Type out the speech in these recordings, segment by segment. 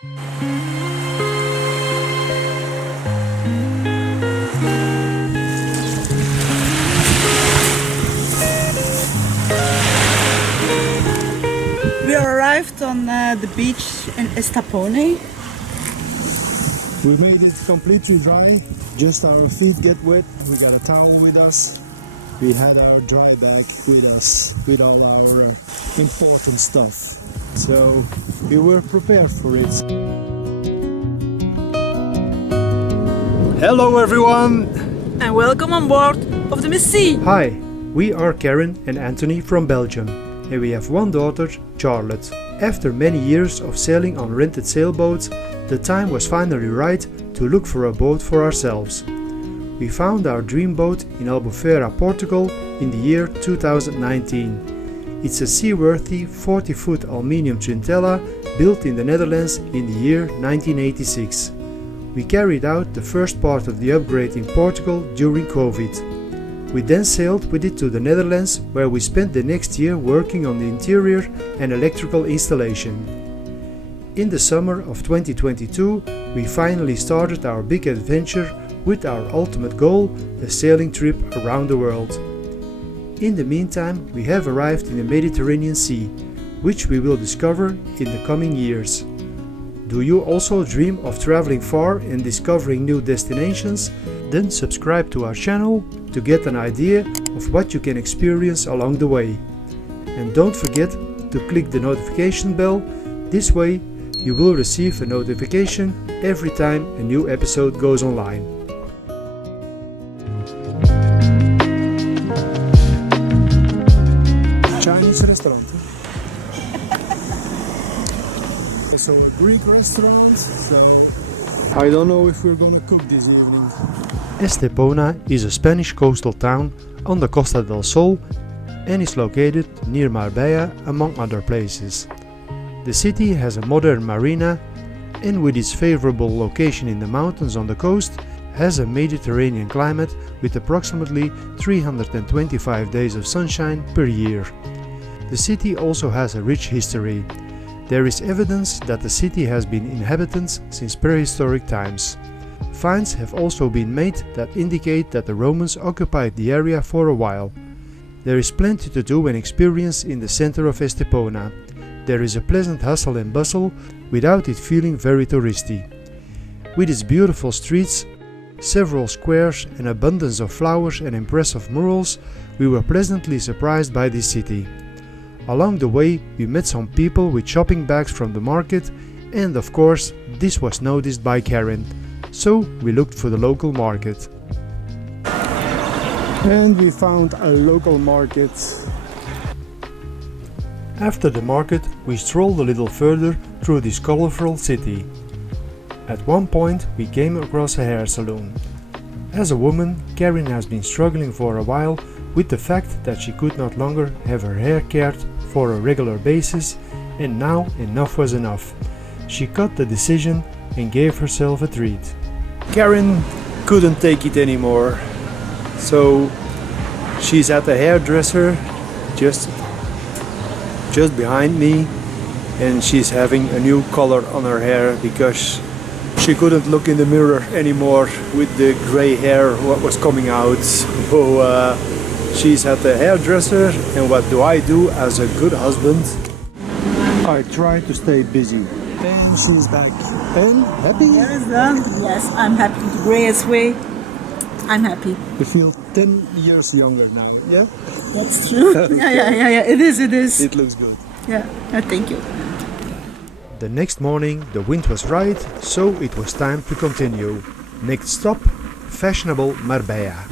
We arrived on the beach in Estapone. We made it completely dry, just our feet get wet. We got a towel with us. We had our dry bag with us, with all our important stuff. So we were prepared for it. Hello everyone! And welcome on board of the Miss Sea. Hi, we are Karen and Anthony from Belgium, and we have one daughter, Charlotte. After many years of sailing on rented sailboats, the time was finally right to look for a boat for ourselves. We found our dream boat in Albufeira, Portugal in the year 2019. It's a seaworthy 40-foot aluminium Trintella built in the Netherlands in the year 1986. We carried out the first part of the upgrade in Portugal during COVID. We then sailed with it to the Netherlands, where we spent the next year working on the interior and electrical installation. In the summer of 2022, we finally started our big adventure with our ultimate goal, a sailing trip around the world. In the meantime, we have arrived in the Mediterranean Sea, which we will discover in the coming years. Do you also dream of traveling far and discovering new destinations? Then subscribe to our channel to get an idea of what you can experience along the way. And don't forget to click the notification bell. This way you will receive a notification every time a new episode goes online. Chinese restaurant. So a Greek restaurant, so I don't know if we're gonna cook this evening. Estepona is a Spanish coastal town on the Costa del Sol and is located near Marbella, among other places. The city has a modern marina and, with its favorable location in the mountains on the coast, has a Mediterranean climate with approximately 325 days of sunshine per year. The city also has a rich history. There is evidence that the city has been inhabited since prehistoric times. Finds have also been made that indicate that the Romans occupied the area for a while. There is plenty to do and experience in the center of Estepona. There is a pleasant hustle and bustle without it feeling very touristy. With its beautiful streets, several squares, and abundance of flowers and impressive murals, we were pleasantly surprised by this city. Along the way, we met some people with shopping bags from the market, and of course, this was noticed by Karen, so we looked for the local market. And we found a local market. After the market, we strolled a little further through this colorful city. At one point, we came across a hair salon. As a woman, Karen has been struggling for a while with the fact that she could not longer have her hair cared for a regular basis, and now enough was enough. She cut the decision and gave herself a treat. Karen couldn't take it anymore, so she's at the hairdresser just behind me, and she's having a new color on her hair because she couldn't look in the mirror anymore with the gray hair what was coming out. So she's at the hairdresser, and what do I do as a good husband? I try to stay busy. And she's back. And happy? Hair is done. Yes, I'm happy. The grayest way. I'm happy. You feel 10 years younger now, yeah? That's true. Okay. Yeah. It is. It looks good. Yeah. Thank you. The next morning the wind was right, so it was time to continue. Next stop, fashionable Marbella.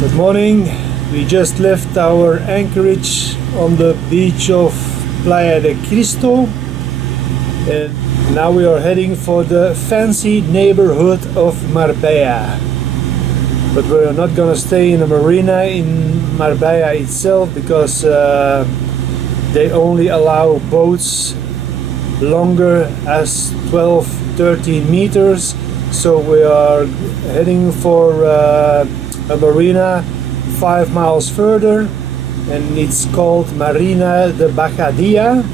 Good morning. We just left our anchorage on the beach of Playa de Cristo, and now we are heading for the fancy neighborhood of Marbella. But we're not gonna stay in a marina in Marbella itself because they only allow boats longer as 12-13 meters, so we are heading for a marina 5 miles further, and it's called Marina de Bacadia.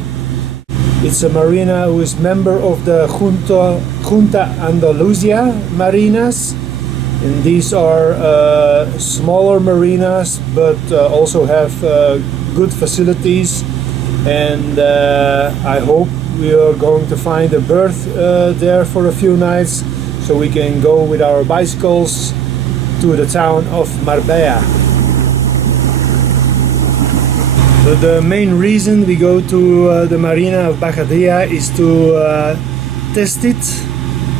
It's a marina who is member of the Junta Andalusia Marinas, and these are smaller marinas but also have good facilities, and I hope we are going to find a berth there for a few nights so we can go with our bicycles to the town of Marbella. So the main reason we go to the marina of Bajadilla is to test it,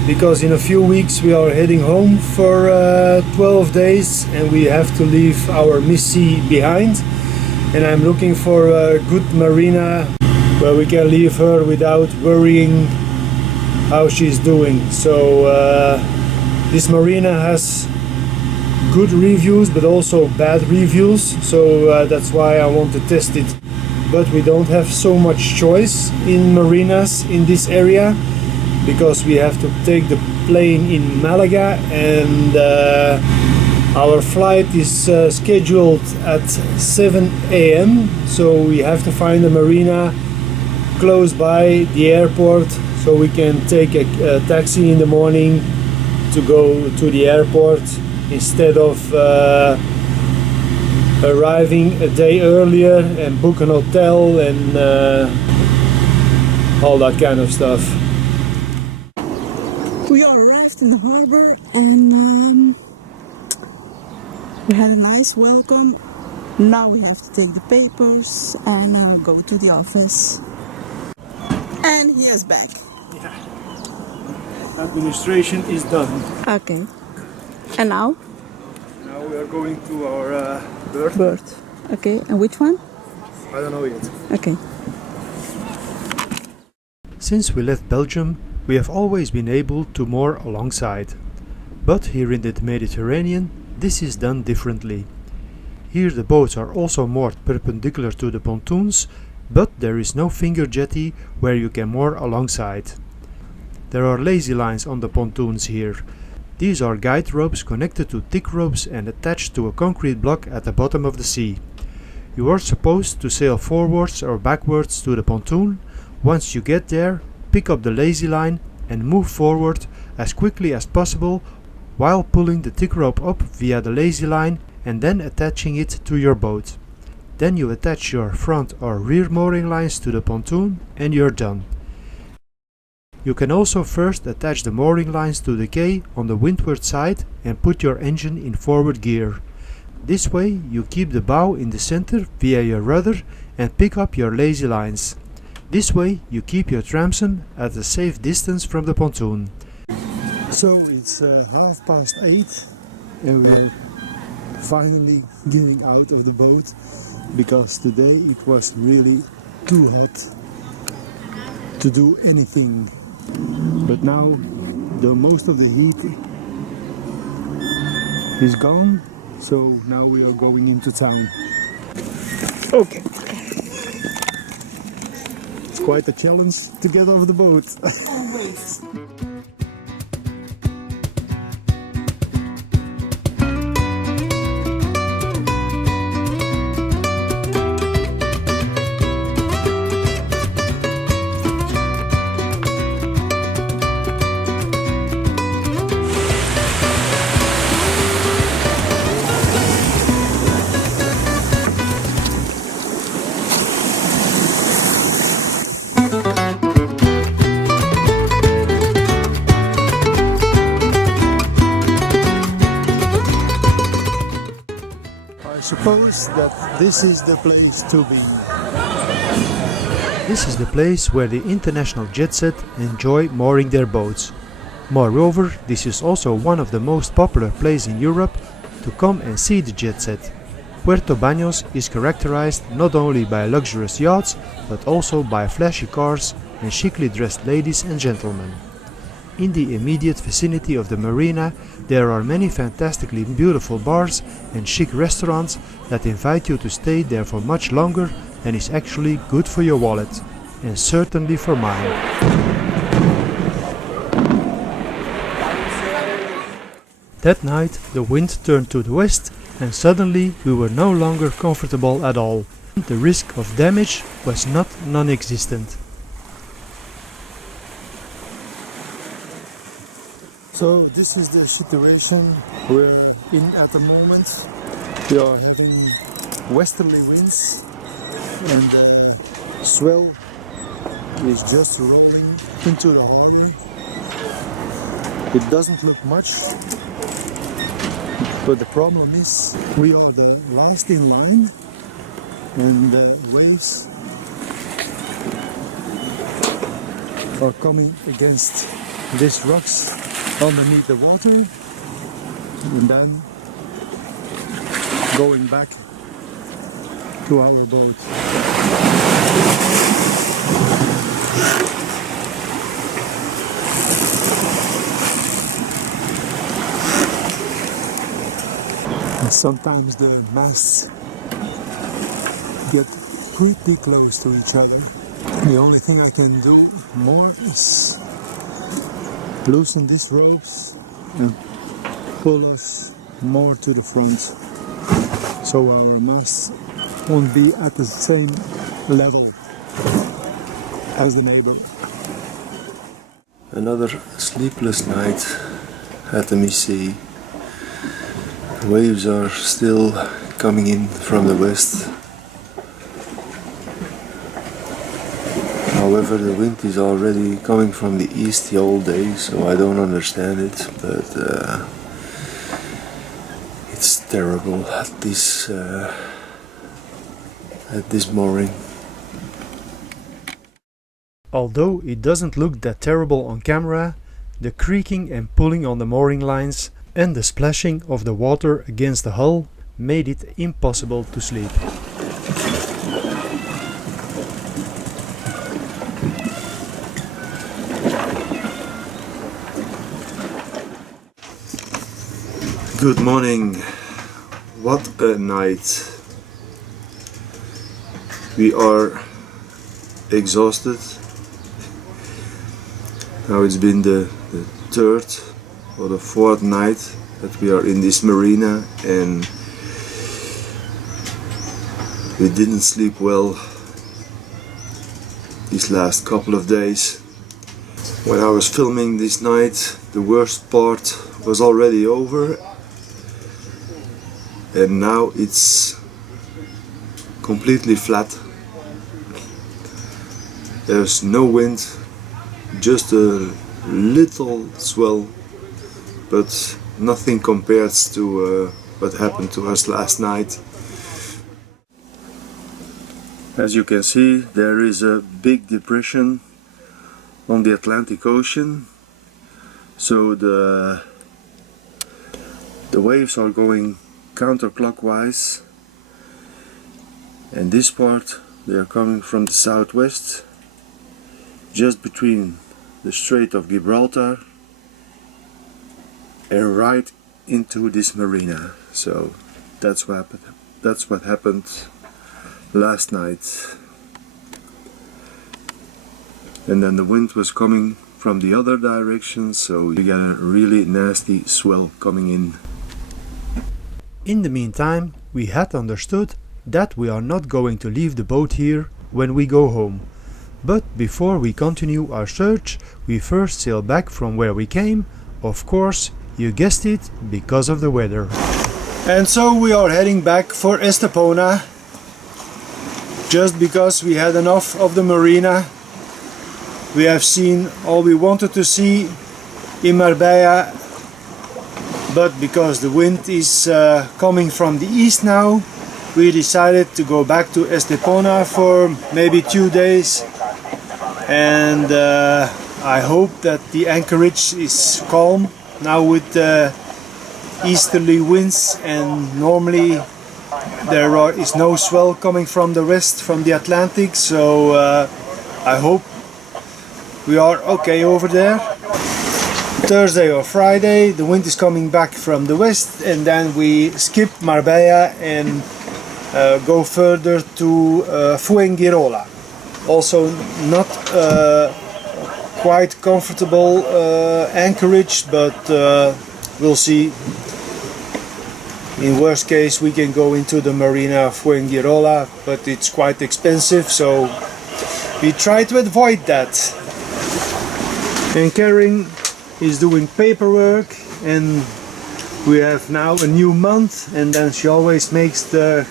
because in a few weeks we are heading home for 12 days and we have to leave our Missy behind, and I'm looking for a good marina where we can leave her without worrying how she's doing. So this marina has good reviews but also bad reviews, so that's why I want to test it. But we don't have so much choice in marinas in this area, because we have to take the plane in Malaga, and our flight is scheduled at 7 a.m. so we have to find a marina close by the airport so we can take a taxi in the morning to go to the airport instead of arriving a day earlier and book an hotel and all that kind of stuff. We arrived in the harbor and we had a nice welcome. Now we have to take the papers and go to the office. And he is back. Yeah. Administration is done. Okay. And now? Now we are going to our berth. Berth. Okay. And which one? I don't know yet. Okay. Since we left Belgium, we have always been able to moor alongside. But here in the Mediterranean, this is done differently. Here the boats are also moored perpendicular to the pontoons, but there is no finger jetty where you can moor alongside. There are lazy lines on the pontoons here. These are guide ropes connected to thick ropes and attached to a concrete block at the bottom of the sea. You are supposed to sail forwards or backwards to the pontoon. Once you get there, pick up the lazy line and move forward as quickly as possible while pulling the thick rope up via the lazy line and then attaching it to your boat. Then you attach your front or rear mooring lines to the pontoon and you're done. You can also first attach the mooring lines to the quay on the windward side and put your engine in forward gear. This way you keep the bow in the center via your rudder and pick up your lazy lines. This way you keep your transom at a safe distance from the pontoon. So it's 8:30 and we're finally getting out of the boat, because today it was really too hot to do anything. But now most of the heat is gone, so now we are going into town. Okay. It's quite a challenge to get off the boat. Always. I suppose that this is the place to be. This is the place where the international jet set enjoy mooring their boats. Moreover, this is also one of the most popular places in Europe to come and see the jet set. Puerto Banhos is characterized not only by luxurious yachts, but also by flashy cars and chicly dressed ladies and gentlemen. In the immediate vicinity of the marina, there are many fantastically beautiful bars and chic restaurants that invite you to stay there for much longer than is actually good for your wallet, and certainly for mine. That night the wind turned to the west and suddenly we were no longer comfortable at all. The risk of damage was not non-existent. So this is the situation we're in at the moment. We are having westerly winds and the swell is just rolling into the harbor. It doesn't look much, but the problem is we are the last in line and the waves are coming against these rocks underneath the water and then going back to our boat. And sometimes the masts get pretty close to each other. The only thing I can do more is loosen these ropes and pull us more to the front so our masts won't be at the same level as the neighbor. Another sleepless night at the Missy. Waves are still coming in from the west. However, the wind is already coming from the east the whole day, so I don't understand it, but it's terrible at this mooring. Although it doesn't look that terrible on camera, the creaking and pulling on the mooring lines and the splashing of the water against the hull made it impossible to sleep. Good morning. What a night. We are exhausted. Now it's been the third or the fourth night that we are in this marina and we didn't sleep well these last couple of days. When I was filming this night, the worst part was already over and now it's completely flat. There's no wind, just a little swell, but nothing compares to what happened to us last night. As you can see, there is a big depression on the Atlantic Ocean, so the waves are going counterclockwise, and this part they are coming from the southwest, just between the Strait of Gibraltar and right into this marina. So that's what happened last night. And then the wind was coming from the other direction, so you got a really nasty swell coming in. In the meantime, we had understood that we are not going to leave the boat here when we go home. But before we continue our search, we first sail back from where we came, of course, you guessed it, because of the weather. And so we are heading back for Estepona, just because we had enough of the marina. We have seen all we wanted to see in Marbella, but because the wind is coming from the east now, we decided to go back to Estepona for maybe 2 days. And I hope that the anchorage is calm now with easterly winds, and normally there is no swell coming from the west, from the Atlantic, so I hope we are okay over there. Thursday or Friday the wind is coming back from the west, and then we skip Marbella and go further to Fuengirola. Also not quite comfortable anchorage, but we'll see. In worst case we can go into the marina of Fuengirola, but it's quite expensive, so we try to avoid that. And carrying is doing paperwork, and we have now a new month, and then she always makes the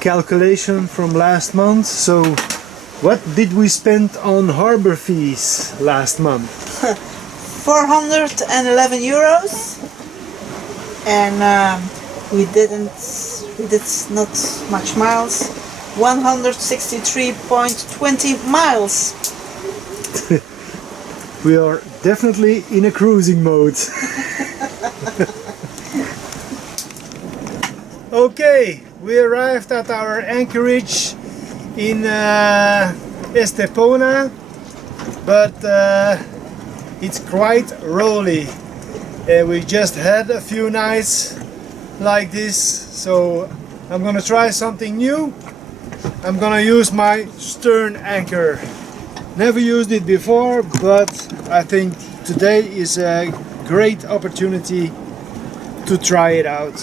calculation from last month. So what did we spend on harbor fees last month? 411 euros, and we did not much miles. 163.20 miles. We are definitely in a cruising mode. Okay, we arrived at our anchorage in Estepona, but it's quite rolly. We just had a few nights like this, so I'm gonna try something new. I'm gonna use my stern anchor. Never used it before, but I think today is a great opportunity to try it out.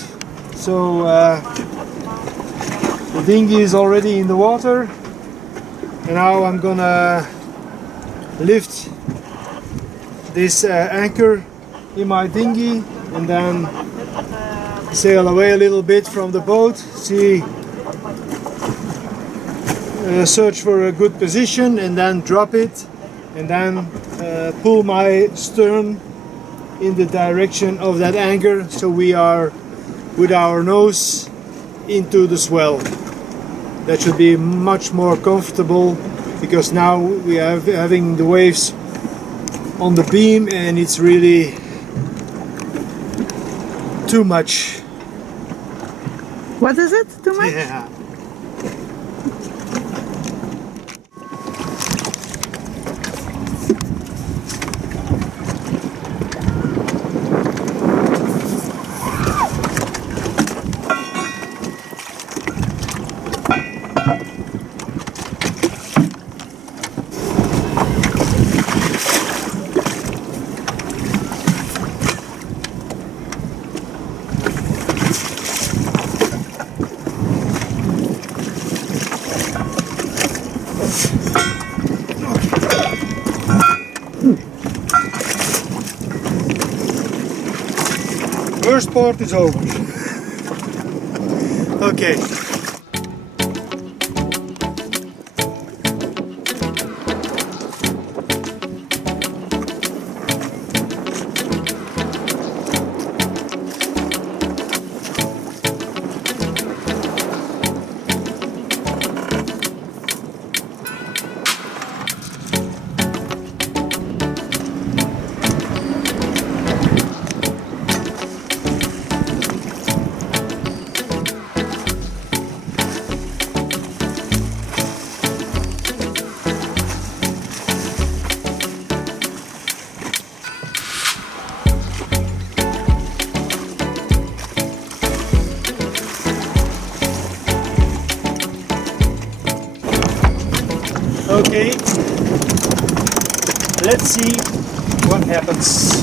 So the dinghy is already in the water, and now I'm gonna lift this anchor in my dinghy and then sail away a little bit from the boat, search for a good position and then drop it, and then pull my stern in the direction of that anchor, so we are with our nose into the swell. That should be much more comfortable, because now we are having the waves on the beam and it's really too much. What is it? Too much? Yeah. First part is over. Okay. Okay, let's see what happens.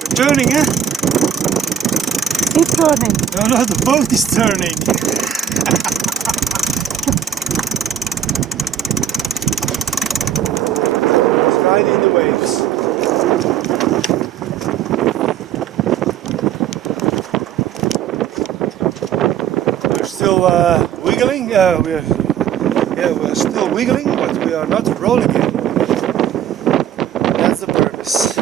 We're turning, eh? It's turning. No, the boat is turning. It's right in the waves. We're still wiggling. We're still wiggling, but we are not rolling anymore. That's the purpose.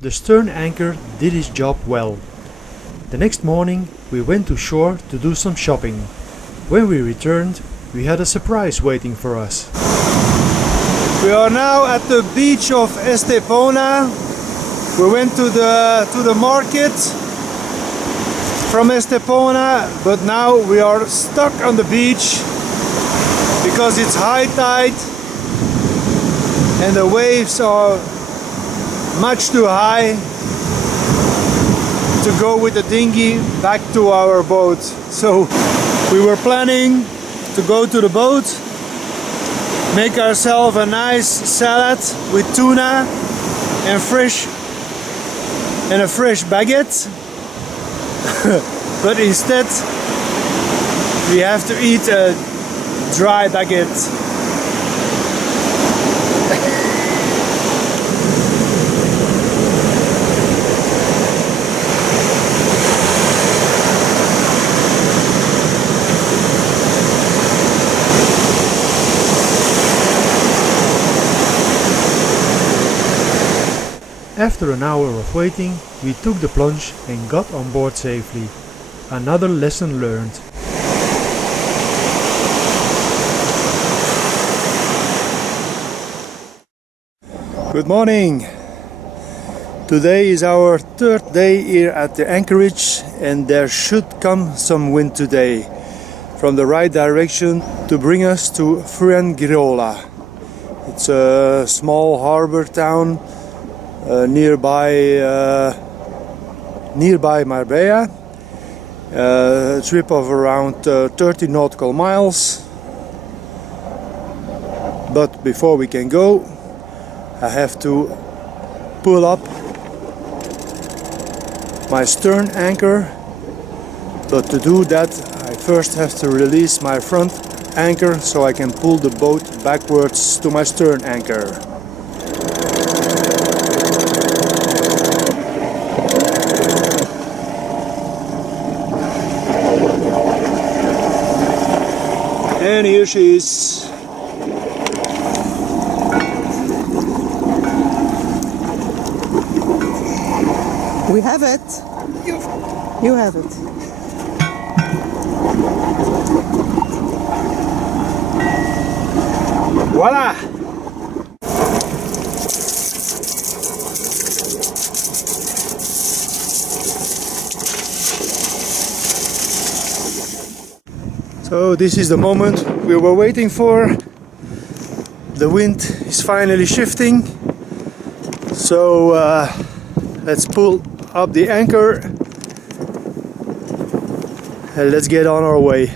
The stern anchor did its job well. The next morning we went to shore to do some shopping. When we returned, we had a surprise waiting for us. We are now at the beach of Estepona. We went to the market from Estepona, but now we are stuck on the beach because it's high tide and the waves are much too high to go with the dinghy back to our boat. So we were planning to go to the boat, make ourselves a nice salad with tuna and a fresh baguette. But instead we have to eat a dry baguette. After an hour of waiting, we took the plunge and got on board safely. Another lesson learned. Good morning! Today is our third day here at the anchorage, and there should come some wind today from the right direction to bring us to Fuengirola. It's a small harbor town nearby Marbella. A trip of around 30 nautical miles. But before we can go, I have to pull up my stern anchor. But to do that, I first have to release my front anchor so I can pull the boat backwards to my stern anchor. And here she is. We have it. You have it. Voila! So this is the moment we were waiting for. The wind is finally shifting. So let's pull up the anchor and let's get on our way.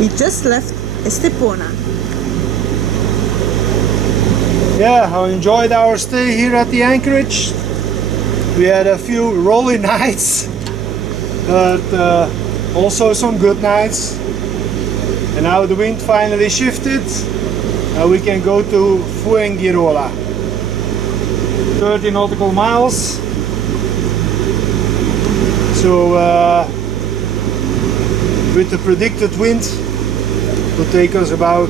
We just left Estepona. Yeah, I enjoyed our stay here at the anchorage. We had a few rolling nights, but also some good nights. And now the wind finally shifted. We can go to Fuengirola. 30 nautical miles. So with the predicted wind, it will take us about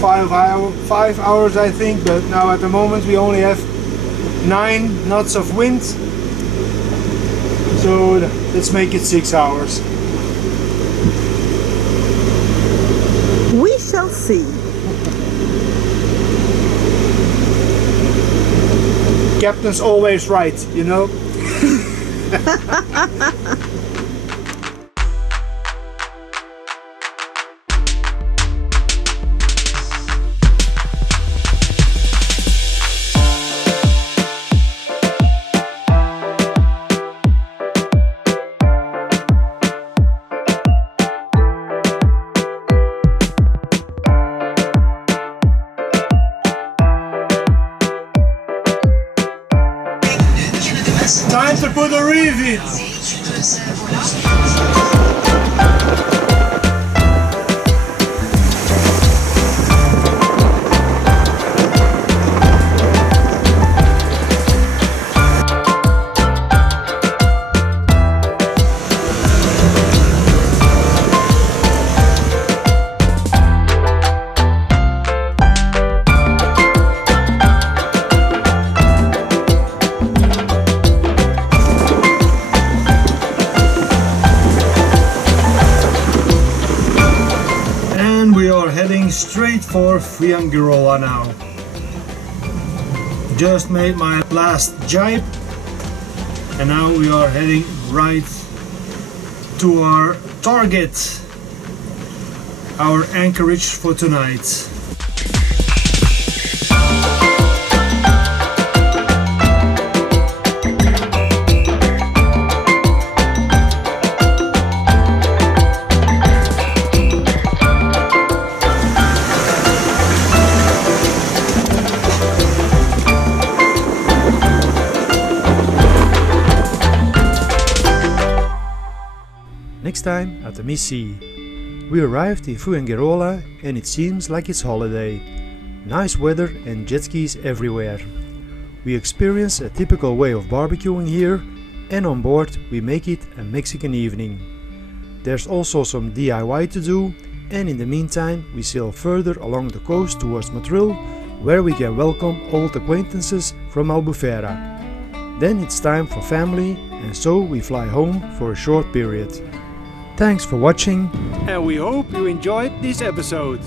5 hours, I think. But now at the moment we only have 9 knots of wind, so let's make it 6 hours. We shall see. Captain's always right, you know. Time to put a reef in. Straight for Fuengirola now. Just made my last jibe and now we are heading right to our target, our anchorage for tonight. Next time at the Missy. We arrived in Fuengirola and it seems like it's holiday. Nice weather and jet skis everywhere. We experience a typical way of barbecuing here, and on board we make it a Mexican evening. There's also some DIY to do, and in the meantime we sail further along the coast towards Motril, where we can welcome old acquaintances from Albufera. Then it's time for family, and so we fly home for a short period. Thanks for watching, and we hope you enjoyed this episode.